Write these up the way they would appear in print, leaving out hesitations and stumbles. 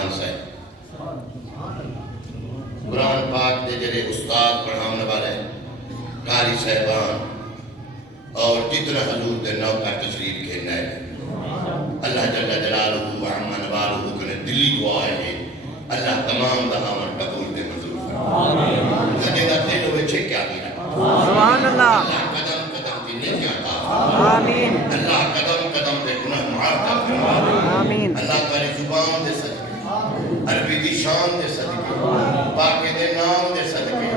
شان سے قرآن پاک دے جڑے استاد پڑھانے والے قاری صاحبان اور جتنا حضور دے نو کا تشریف کہنا ہے اللہ جل جلالہ و عما نوالہ کنے دلی دعا ہے اللہ تمام دہاون قبول دے منظور فرمائے لگے دا دل ہوئے چھے کیا گیا سبحان اللہ اللہ قدم قدم دی نہیں آتا آمین اللہ قدم قدم دے گناہ معاف فرمائے آمین اللہ تعالی زبان دے صدقے عربی دی شان دے صدقے پاک دے نام دے صدقے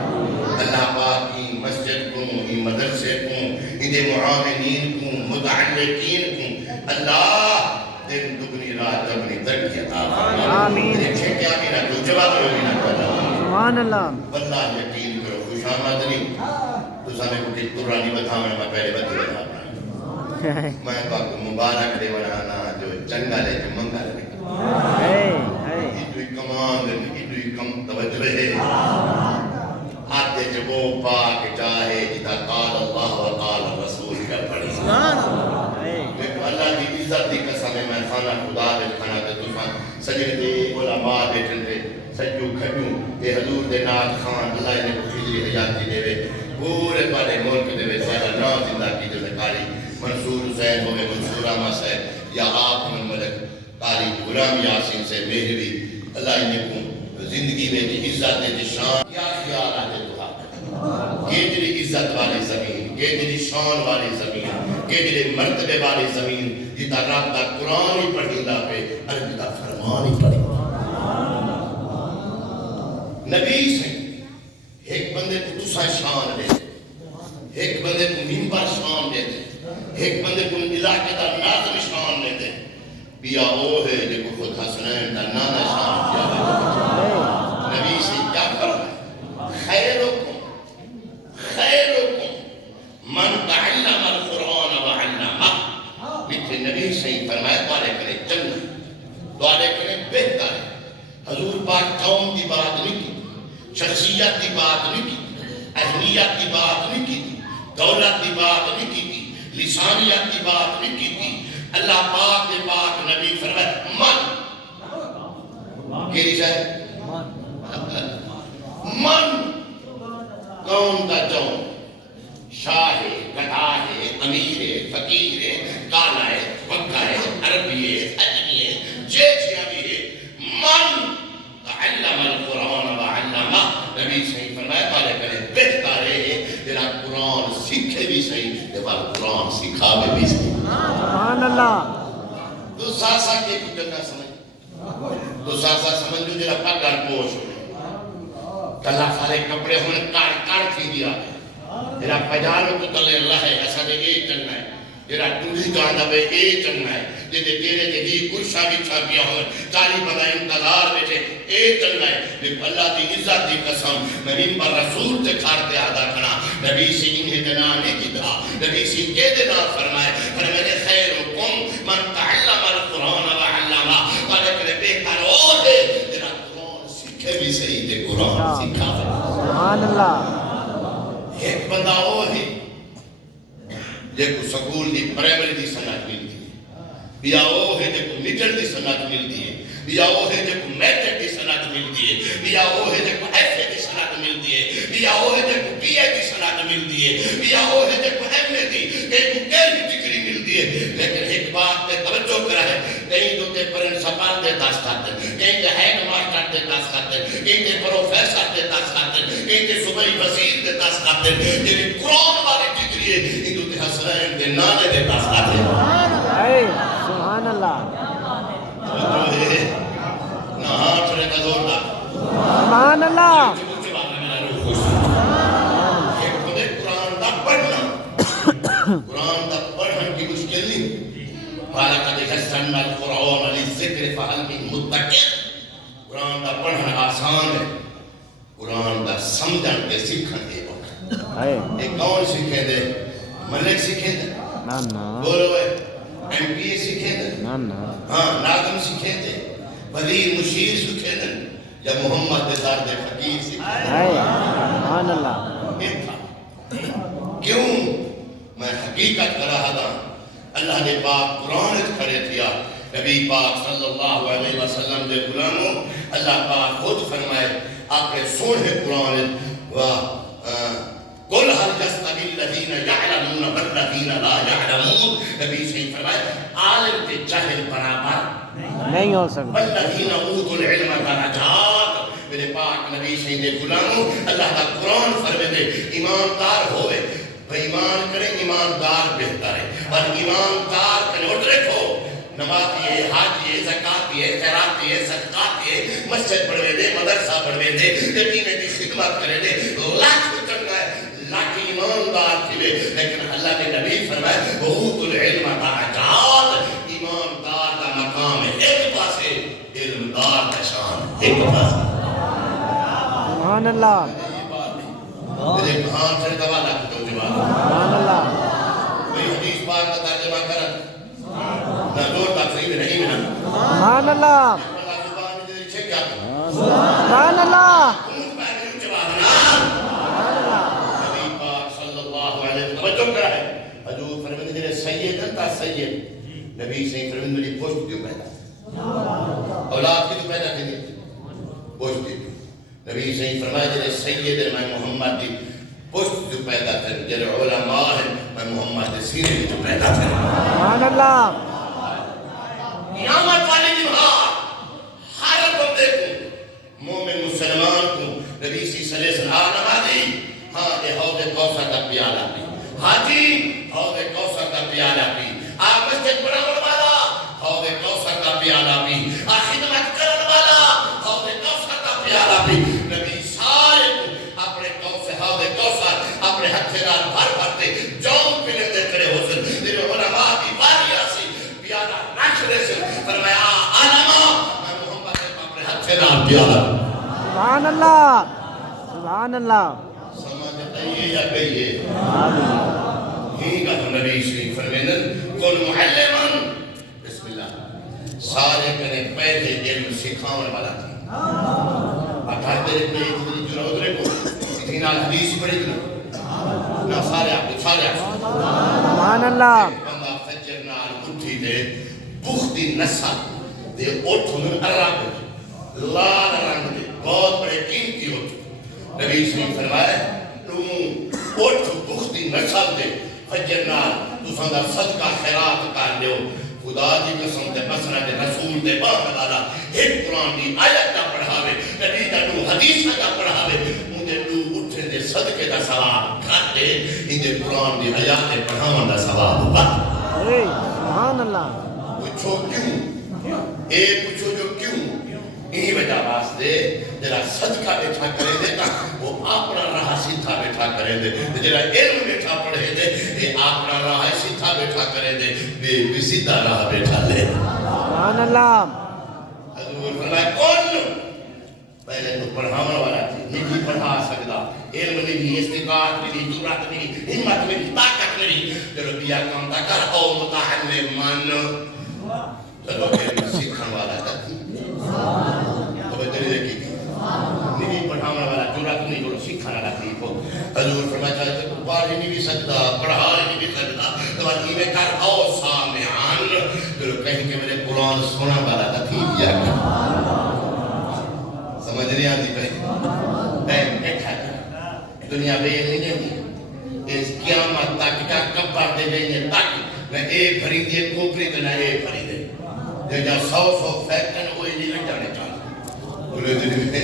اللہ پاک کی مسجد کو ہی مدرسے کو ہی دے معاملین کو متعلقین کو اللہ دن دگنی رات دگنی ترقی عطا فرمائے آمین دیکھیں کیا میرا جو جواب ہوگی نہ کرنا سبحان اللہ واللہ یقین کرو خوش آمد نہیں تو سامنے کو کچھ قرآنی بتاؤں میں پہلے بات بتا رہا ہوں میں پاک مبارک دے بنانا جو چنگا لے جو منگا لے اتوی کمان دے اتوی کم توجہ ہے آتے جب وہ پاک چاہے جتا قال اللہ و قال رسول کا پڑی دیکھو اللہ کی عزت دی قسم میں خانہ خدا دے کھانا دے تفان سجن دے علماء دے چندے سجو کھجوں اے حضور دے نات خان اللہ نے بخیلی حیاتی دے وے پورے پارے ملک دے وے سارا نام زندہ کی جو کاری منصور حسین ہوئے منصور آمہ صاحب یا آپ من ملک کاری غلام یاسین سے مہروی اللہ نے کو زندگی میں دی عزت دی شان کیا خیال آتے دعا کیجری عزت والی زمین کیجری شان والی زمین کیجری مرتبے والی زمین جتا رب دا قرآن ہی پڑھی دا پہ عربی دا فرمان ہی پڑھی نبی سے ایک بندے کو دوسرا شان دے دے ایک بندے کو منبر شان دے دے ایک بندے کو علاقے دا ناظم شان دے دے بیا وہ ہے جو خود حسنین دا نانا شان کیا ہے نبی سے کیا فرمائے خیرکم من تعلم القرآن وعلمہ لکھے نبی سے فرمائے دوارے کرے جنت دوارے کرے بہتر ہے حضور پاک قوم دی بات نہیں کی شخصیت دی بات نہیں کی اہمیت دی بات نہیں کی دولت دی بات نہیں کی لسانیت دی بات نہیں کی اللہ پاک دے پاک نبی فرمائے من کیری شاید من کون دا جون شاہ ہے گدھا ہے امیر ہے فقیر ہے کالا ہے پکا ہے عربی ہے اجمی ہے جیچیا بھی ہے من تعلم القرآن وعلمہ نبی صحیح فرمائے پالے کرے بہتر ہے تیرا قرآن سیکھے بھی صحیح تیرا قرآن سکھاوے بھی صحیح سبحان اللہ تو ساسا کے کچھ جنگا سمجھ تو ساسا سمجھ جو جرا پاکار پوش ہوئے کلا سارے کپڑے ہونے کار تھی دیا تیرا پجارو تو تلے اللہ ہے ایسا دے ایک چنگا ہے تیرا ٹولی جانا بے ایک چنگا ہے تیرے تیرے تیری کرشا بھی چھاپیا ہوئے کالی بدا انتظار بیٹھے ایک چنگا ہے لیکن اللہ دی عزت دی قسم نبی پر رسول تے کھارتے آدھا کھنا نبی سے انہیں دنا نہیں کی تھا نبی سے کے دنا فرمائے فرمائے خیرکم من تعلم القرآن وعلمہ قالے کرے بہتر ہو دے تیرا قرآن سکھے بھی صحیح دے قرآن سکھا سبحان اللہ ایک بندہ وہ ہے جے کو سکول دی پرائمری دی سنت ملتی ہے بیا وہ ہے جے کو میٹر دی سنت ملتی ہے بیا وہ ہے جے کو میٹر دی سنت ملتی ہے بیا وہ ہے جے کو ایف اے دی سنت ملتی ہے بیا وہ ہے جے کو بی اے دی سنت ملتی ہے بیا وہ ہے جے کو ایم اے دی کہیں کو کیل کی ڈگری ملتی ہے لیکن ایک بات پہ توجہ کرا ہے کہیں تو تے پرنسپل دے دستخط کہیں تے ہیڈ ماسٹر دے دستخط کہیں تے پروفیسر دے دستخط کہیں تے صوبائی وزیر دے دستخط یعنی قرآن والی ڈگری ہے ان تو تے حسنین دے نانے دے دستخط ہے سبحان اللہ نہ ہاتھ رہے کا زور دا سبحان اللہ ایک خودے قرآن دا پڑھنا قرآن دا پڑھن کی مشکل نہیں فَلَقَدْ يَسَّرْنَا الْقُرْآنَ لِلذِّكْرِ فَهَلْ مِن مُدَّكِرٍ قرآن دا پڑھنا آسان ہے قرآن دا سمجھن کے سکھن دے وقت ایک کون سکھیں دے ملک سکھیں دے بولو ہے ایم پی اے سکھیں دے ہاں ناظم سکھیں دے وزیر مشیر سکھیں دے یا محمد دے دار دے فقیر سکھیں دے سبحان اللہ کیوں میں حقیقت کرا دا اللہ نے پاک قرآن کھڑے تھیا نبی پاک صلی اللہ علیہ وسلم وسلم دے غلاموں اللہ پاک خود فرمائے آپ نے سونے قرآن قل هل يستوي الذين يعلمون والذين لا يعلمون نبی سے فرمائے عالم کے جاہل برابر نہیں ہو سکتا والذین اوتوا العلم درجات میرے پاک نبی سے دے غلاموں اللہ کا قرآن فرمائے ایماندار ہوئے ایمان کریں ایماندار بہتر ہے اور ایماندار کریں اور دیکھو نماز یہ حج یہ زکات یہ خیرات یہ صدقات یہ مسجد پڑھوے دے مدرسہ پڑھوے دے یتیمے کی خدمت کرے دے لاکھ کرنا ہے لاکھ ایماندار تھے لیکن اللہ کے نبی فرمائے اوتوا العلم درجات ایماندار کا مقام ہے ایک پاسے علمدار کا شان ایک پاسے سبحان اللہ میرے ہاں سے دوا لاکھ دو جواب سبحان اللہ کوئی حدیث پاک کا ترجمہ کرت نہ دور تقریب نہیں ملا سبحان اللہ سبحان اللہ نبی پاک صلی اللہ علیہ وسلم توجہ کرا ہے حضور فرمائے جنہیں سید تا سید نبی سے فرمائے میری پوشت کیوں پیدا اولاد کی تو پیدا کی نہیں پوشت کیوں نبی سے فرمائے جنہیں سید میں محمد دی پوشت جو پیدا کر جنہیں علماء ہیں میں محمد سیرے جو پیدا کر سبحان اللہ قیامت والی جمعہ حالت کو دیکھوں مومن مسلمان کو نبی صلی اللہ علیہ وسلم نمازی ہاں اے حوض کوثر کا پیالہ پی حاجی حوض کوثر کا پیالہ پی آپ مسجد پڑھانے والا حوض کوثر کا پیالہ پی خدمت کرنے والا حوض کوثر کا پیالہ پی نبی سارے کو اپنے کوثر حوض کوثر اپنے ہتھے دار بھر بھرتے جوم پینے دے کرے حسن دل علماء کی باری آسی پیالہ نشرے سے فرمایا علماء میں محمد اپنے ہتھے دار پیالہ سبحان اللہ سبحان اللہ سمجھتا یہ یا کہیے آمین ہی کا تو نبی شریف فرمیدن کن معلمن بسم اللہ سارے کنے پہلے علم سکھاؤن والا تھی اٹھار تیرے پہ اتنی جنہ ادرے کو اتنی نال حدیث پڑھی دنو نہ سارے آپ سبحان اللہ بندہ فجر نال اٹھی دے بختی نسل دے اٹھن عرب لال رنگ دے بہت بڑے قیمتی اٹھ نبی شریف فرمائے تم اٹھ بختی نسل دے فجر نال تو سندہ صدقہ خیرات کر لیو خدا جی قسم دے بسرہ دے رسول دے باہر دالا ایک قرآن دی آیت کا پڑھاوے نبی تا دو حدیث کا پڑھاوے مجھے دو اٹھے دے صدقے دا ثواب کھاتے ان دے قرآن دی آیات دے پڑھاوان دا ثواب ہوگا سبحان اللہ پوچھو کیوں اے پوچھو جو کیوں یہی وجہ واسطے جلا صدقہ بیٹھا کرے دے تا وہ اپنا راہ سیدھا بیٹھا کرے دے جلا علم بیٹھا پڑھے دے یہ اپنا راہ سیدھا بیٹھا کرے دے بے سیدھا راہ بیٹھا لے سبحان اللہ حضور فرمائے کون پہلے تو پڑھانا والا تھی نہیں پڑھا سکتا علم نہیں استقامت نہیں جرأت نہیں ہمت نہیں طاقت نہیں چلو بیا کام تا کر او متعلم چلو علم سیکھنے والا تھی نہیں پڑھانا والا جرأت نہیں جو سیکھنا والا تھی حضور فرمایا چاہتے تو پڑھ نہیں بھی سکتا پڑھا نہیں بھی سکتا تو یہ میں کر او سامعان جو کہیں کہ میرے قرآن سونا والا تھی کیا کر سمجھ نہیں آتی پہلے بیٹھا کر دنیا بے نہیں ہوتی اس قیامت تک کا کبر دے گئی تک نہ ایک بھری دے کوپری تو نہ ایک بھری دے جا سو فیکٹن ہوئی نہیں لگ جانے چاہتا بولے دلی میں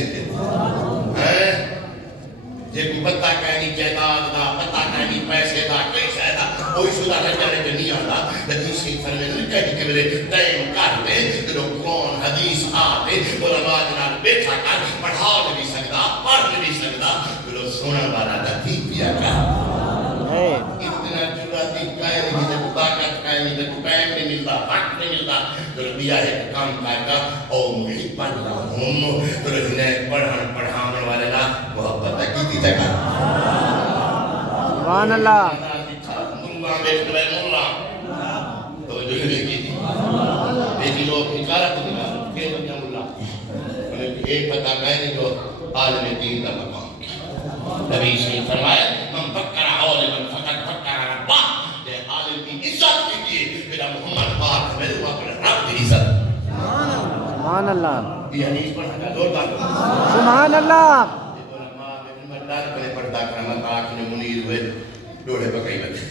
جے کو پتہ کہنی جائداد دا پتہ کہنی پیسے دا کوئی شاید دا کوئی شدہ رہ جانے کے نہیں آتا لیکن سی فرمیدن کہنی کہ میرے ٹائم کر دے جو قرآن حدیث آتے علماء جنال بیٹھا کر پڑھا نہیں سکتا پڑھ نہیں سکتا جو سونا والا دا تھی پیا کر اتنا جراتی کائے نہیں تے طاقت کائے نہیں تے ٹائم نہیں ملتا وقت نہیں ملتا تو بیا ہے کام کائے گا او محب اللہم تو انہیں پڑھانے والے نا محبت کی تھی جگہ سبحان اللہ ملا بیٹھ گئے ملا تو جو نے کی تھی لیکن لوگ انکارہ کو دکھا کہ بنیا ملا ایک پتہ کائے نہیں جو عالم دین کا مقام نبی سے فرمایا من فکر عالما فقط فکر ربا کہ عالم کی عزت کیجئے میرا محمد پاک میرے اپنے رب کی عزت سبحان اللہ یہ حدیث پڑھا جا زوردار سبحان اللہ علماء میں مدار کرے پڑھتا کرنا آنکھ نے منیر ہوئے ڈوڑے پکائی بچے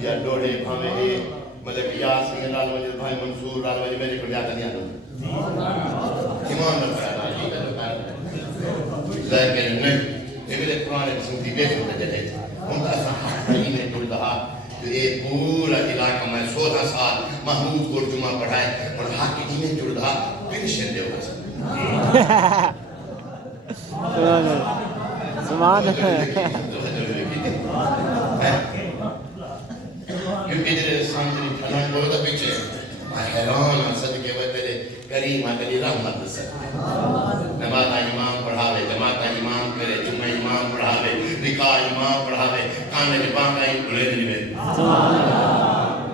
یا ڈوڑے بھامے ہے مطلب یاس میں لال وجہ بھائی منصور لال وجہ میرے کو جاتا نہیں آتا ایمان نہ کرا راجی کا تو کار لیکن نہیں یہ میرے قرآن قسم کی بیٹھ ہوتے جلے ان کا صحابہ نے ٹوڑ دہا جو ایک پورا علاقہ میں 16 سال محمود کو جمعہ پڑھائے اور حاکی جی نے جڑ دہا پینشن دے ہوگا سب سبحان اللہ کیونکہ جنہیں سامنے کھانا بہت پیچھے میں حیران صدقے وہ پہلے کریم علی رحمت سے نماز امام پڑھاوے جماعت امام کرے جمعہ امام پڑھاوے نکاح امام پڑھاوے کانے کے بانگا ہی بھولے دلی میں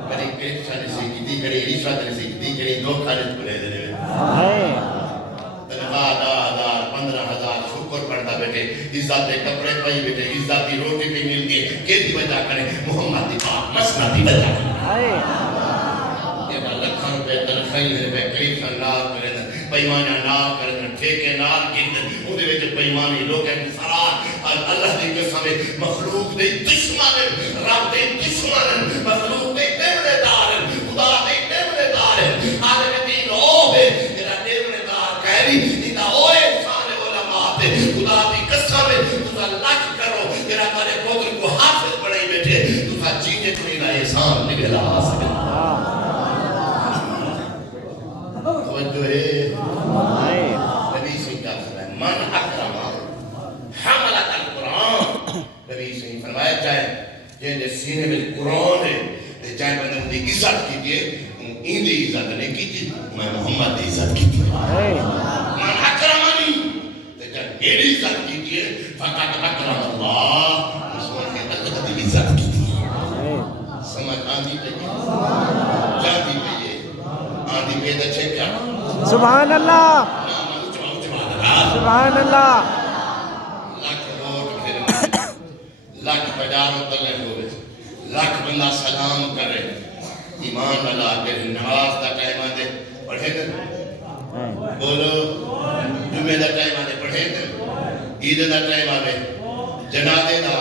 کری کرپشا نے سیکھی کری رشوت نے سیکھی کری دھوکہ نے بھولے دلی میں تنخواہ 10,000 15,000 شکر پڑھتا بیٹھے عزت کپڑے پائی بیٹھے عزت کی روٹی پہ ملتی ہے کیسی وجہ کریں محمد دی بات مسئلہ دی وجہ کریں یہ لکھاں روپے تنخواہی روپے کرپشن نہ کریں پیمانہ نہ کریں ٹھیکے نہ گندن اندھے ویچ پیمانی لوگ ہیں سرار اللہ دی قسم مخلوق دی دشمن رب دی دشمن مخلوق دی دیونے دار خدا دی دیونے دار عالم دین او ہے جنہا دیونے دار کہری انہا اوے انسان علماء تے خدا دی قسم تُسا لکھ کرو جنہا تارے پوتر کو حافظ پڑھائی بیٹھے تُسا چینے کو انہا احسان نگلا سکتا توجہ ہے نبی سے کیا فرمائے من اکرم حملت القرآن نبی سے فرمایا جائے جنہیں سینے میں قرآن ہے جائے میں نے انہیں عزت کی دیئے انہیں عزت نہیں کی تھی میں محمد نے عزت کی تھی من اکرمانی جائے میری عزت کی دیئے فقط اکرم اللہ مسلمان نے اللہ کی عزت کی تھی سمجھ آندھی پہ یہ جاندھی پہ یہ آندھی پہ اچھے کیا سبحان اللہ سبحان اللہ لاکھ پجاروں تلے ہوئے لاکھ بندہ سلام کرے ایمان اللہ پھر نماز دا ٹائم آدھے پڑھے دے بولو جمعہ دا ٹائم آدھے پڑھے دے عید دا ٹائم آدھے جنازے دا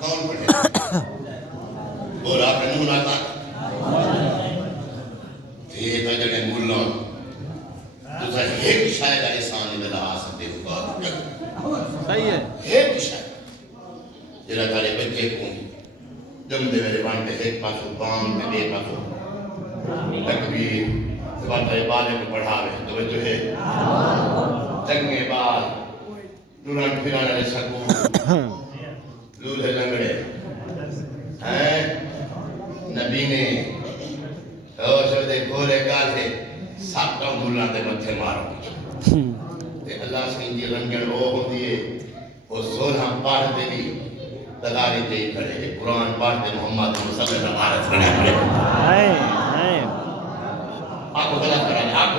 کون پڑھے بولا اپنے منہ نہ تاک یہ تو جگہ مولوں تو سا ایک شاید احسانی میں لہا سکتے ہو صحیح ہے ایک شاید جنہا تارے بچے کون جم دے میرے بانتے ایک پاسو بام میں بے پاسو تکبیر زبان تارے بالے میں پڑھاوے تو جو ہے جنگے بال نوران پھرانا نے سکو لولے لنگڑے نبی نے اور شہدے گھولے گالے سب کا ملہ دے متھے مارو تے اللہ سے انجی رنگڑ وہ ہوتی ہے وہ سولہ پاڑھ دے بھی تداری جائی کرے قرآن پاڑھ دے محمد صلی اللہ علیہ وسلم کرنے پڑے آپ کو غلط کرا آپ کو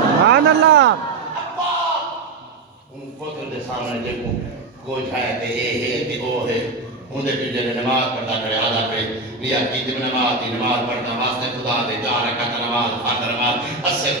سبحان اللہ ان پوتر دے سامنے دیکھو کوئی چھایا تے تے او ہے مجھے بھی جنہیں نماز پڑھتا کرے آدھا کرے میاں کی نماز پڑھتا واسطے خدا دے 4 رکعت نماز فرض نماز